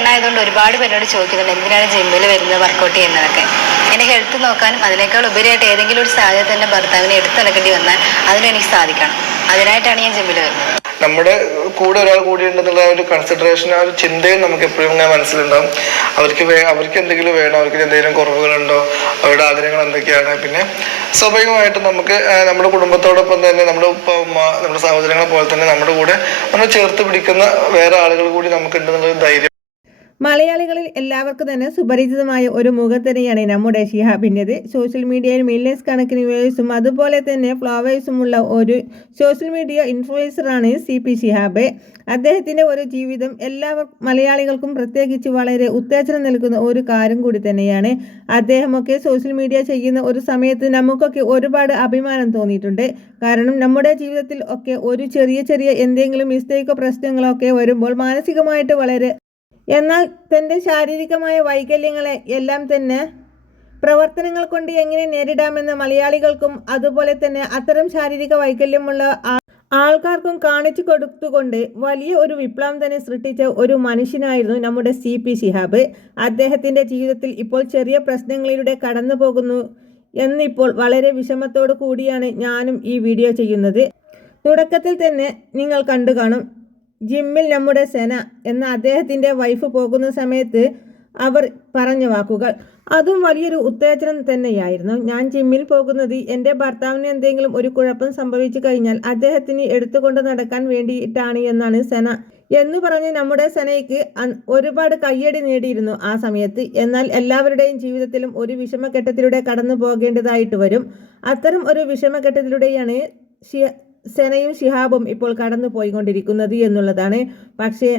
പെണ്ണായതുകൊണ്ട് ഒരുപാട് പേരോട് ചോദിക്കുന്നുണ്ട് എന്തിനാണ് ജിമ്മിൽ വരുന്നത് വർക്കൗട്ട് ചെയ്യുന്നതൊക്കെ? എന്റെ ഹെൽത്ത് നോക്കാനും അതിനേക്കാൾ ഉപരിയായിട്ട് ഏതെങ്കിലും ഒരു സാഹചര്യത്തിൽ എന്റെ ഭർത്താവിനെ എടുത്തു നടക്കേണ്ടി വന്നാൽ അതിനും എനിക്ക് സാധിക്കണം. അതിനായിട്ടാണ് ഞാൻ ജിമ്മിൽ വരുന്നത്. നമ്മുടെ കൂടെ ഒരാൾ കൂടി ഉണ്ടെന്നുള്ള ഒരു കൺസിഡറേഷൻ ആ ഒരു ചിന്തയും നമുക്ക് എപ്പോഴും ഇങ്ങനെ മനസ്സിലുണ്ടാവും. അവർക്ക് അവർക്ക് എന്തെങ്കിലും വേണോ അവർക്ക് എന്തെങ്കിലും കുറവുകളുണ്ടോ അവരുടെ ആഗ്രഹങ്ങൾ എന്തൊക്കെയാണ്? പിന്നെ സ്വാഭാവികമായിട്ടും നമുക്ക് നമ്മുടെ കുടുംബത്തോടൊപ്പം തന്നെ നമ്മുടെ നമ്മുടെ സഹോദരങ്ങളെ പോലെ തന്നെ നമ്മുടെ കൂടെ നമ്മൾ ചേർത്ത് പിടിക്കുന്ന വേറെ ആളുകൾ കൂടി നമുക്ക് ഉണ്ടെന്നുള്ള ധൈര്യം മലയാളികളിൽ എല്ലാവർക്കും തന്നെ സുപരിചിതമായ ഒരു മുഖത്തനെയാണ് നമ്മുടെ ഷിഹാബിന്റെത്. സോഷ്യൽ മീഡിയയിൽ മില്യൻസ് കണക്കിന് വ്യൂവേഴ്സും അതുപോലെ തന്നെ ഫ്ലോവേഴ്സുമുള്ള ഒരു സോഷ്യൽ മീഡിയ ഇൻഫ്ലുവൻസറാണ് സി പി ഷിഹാബ്. അദ്ദേഹത്തിന്റെ ഒരു ജീവിതം എല്ലാ മലയാളികൾക്കും പ്രത്യേകിച്ച് വളരെ ഉത്തേജനം നൽകുന്ന ഒരു കാര്യം കൂടി തന്നെയാണ്. അദ്ദേഹമൊക്കെ സോഷ്യൽ മീഡിയ ചെയ്യുന്ന ഒരു സമയത്ത് നമുക്കൊക്കെ ഒരുപാട് അഭിമാനം തോന്നിയിട്ടുണ്ട്. കാരണം നമ്മുടെ ജീവിതത്തിൽ ഒക്കെ ഒരു ചെറിയ ചെറിയ എന്തെങ്കിലും മിസ്റ്റേക്കോ പ്രശ്നങ്ങളോ ഒക്കെ വരുമ്പോൾ മാനസികമായിട്ട് വളരെ എന്നാൽ തന്റെ ശാരീരികമായ വൈകല്യങ്ങളെ എല്ലാം തന്നെ പ്രവർത്തനങ്ങൾ കൊണ്ട് എങ്ങനെ നേരിടാമെന്ന് മലയാളികൾക്കും അതുപോലെ തന്നെ അത്തരം ശാരീരിക വൈകല്യമുള്ള ആൾക്കാർക്കും കാണിച്ചു കൊടുത്തുകൊണ്ട് വലിയ ഒരു വിപ്ലവം തന്നെ സൃഷ്ടിച്ച ഒരു മനുഷ്യനായിരുന്നു നമ്മുടെ സി പി ശിഹാബ്. അദ്ദേഹത്തിന്റെ ജീവിതത്തിൽ ഇപ്പോൾ ചെറിയ പ്രശ്നങ്ങളിലൂടെ കടന്നു പോകുന്നു എന്നിപ്പോൾ വളരെ വിഷമത്തോടു കൂടിയാണ് ഞാനും ഈ വീഡിയോ ചെയ്യുന്നത്. തുടക്കത്തിൽ തന്നെ നിങ്ങൾ കണ്ടു കാണും. ജിമ്മിൽ നമ്മുടെ സെന എന്ന അദ്ദേഹത്തിന്റെ വൈഫ് പോകുന്ന സമയത്ത് അവർ പറഞ്ഞ വാക്കുകൾ. അതും വലിയൊരു ഉത്തേജനം തന്നെയായിരുന്നു. ഞാൻ ജിമ്മിൽ പോകുന്നത് എന്റെ ഭർത്താവിന് എന്തെങ്കിലും ഒരു കുഴപ്പം സംഭവിച്ചു കഴിഞ്ഞാൽ അദ്ദേഹത്തിന് എടുത്തുകൊണ്ട് നടക്കാൻ വേണ്ടിയിട്ടാണ് എന്നാണ് സെന. എന്ന് പറഞ്ഞ് നമ്മുടെ സെനയ്ക്ക് ഒരുപാട് കയ്യടി നേടിയിരുന്നു ആ സമയത്ത്. എന്നാൽ എല്ലാവരുടെയും ജീവിതത്തിലും ഒരു വിഷമഘട്ടത്തിലൂടെ കടന്നു പോകേണ്ടതായിട്ട് വരും. അത്തരം ഒരു വിഷമഘട്ടത്തിലൂടെയാണ് സെനയും ഷിഹാബും ഇപ്പോൾ കടന്നു പോയിക്കൊണ്ടിരിക്കുന്നത് എന്നുള്ളതാണ്. പക്ഷേ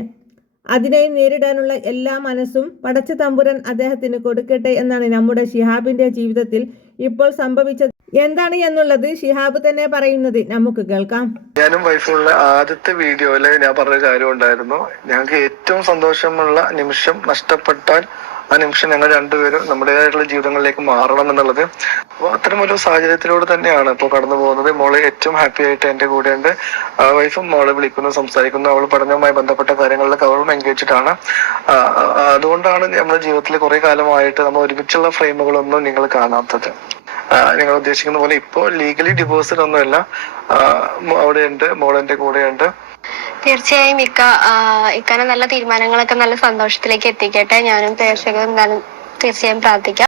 അതിനെ നേരിടാനുള്ള എല്ലാ മനസ്സും പടച്ച തമ്പുരൻ അദ്ദേഹത്തിന് കൊടുക്കട്ടെ എന്നാണ് നമ്മുടെ ഷിഹാബിന്റെ ജീവിതത്തിൽ ഇപ്പോൾ സംഭവിച്ചത്. എന്താണ് എന്നുള്ളത് ഷിഹാബ് തന്നെ പറയുന്നത് നമുക്ക് കേൾക്കാം. ഞാനും വൈഫുള്ള ആദ്യത്തെ വീഡിയോയിൽ ഞാൻ പറഞ്ഞ കാര്യം ഉണ്ടായിരുന്നു. ഞങ്ങൾക്ക് ഏറ്റവും സന്തോഷമുള്ള നിമിഷം നഷ്ടപ്പെട്ടാൽ ആ നിമിഷം ഞങ്ങൾ രണ്ടുപേരും നമ്മുടേതായിട്ടുള്ള ജീവിതങ്ങളിലേക്ക് മാറണം എന്നുള്ളത് അപ്പോൾ അത്തരമൊരു സാഹചര്യത്തിലൂടെ തന്നെയാണ് ഇപ്പോൾ കടന്നു പോകുന്നത്. മോൾ ഏറ്റവും ഹാപ്പി ആയിട്ട് എന്റെ കൂടെ ഉണ്ട് ആ വൈഫും മോളെ വിളിക്കുന്നു സംസാരിക്കുന്നു. അവൾ പഠനവുമായി ബന്ധപ്പെട്ട കാര്യങ്ങളിലൊക്കെ അവളും ആ, അതുകൊണ്ടാണ് നമ്മുടെ ജീവിതത്തിൽ കുറെ കാലമായിട്ട് നമ്മൾ ഒരുമിച്ചുള്ള ഫ്രെയിമുകളൊന്നും നിങ്ങൾ കാണാത്തത്. നിങ്ങൾ ഉദ്ദേശിക്കുന്ന പോലെ ഇപ്പോൾ ലീഗലി ഡിവോഴ്സിലൊന്നുമല്ല അവിടെ ഉണ്ട് മോളെന്റെ കൂടെയുണ്ട്. തീർച്ചയായും ഇക്ക ഇക്കാനെ നല്ല തീരുമാനങ്ങളൊക്കെ നല്ല സന്തോഷത്തിലേക്ക് എത്തിക്കട്ടെ. ഞാനും പ്രേക്ഷകരും തീർച്ചയായും പ്രാർത്ഥിക്കാം.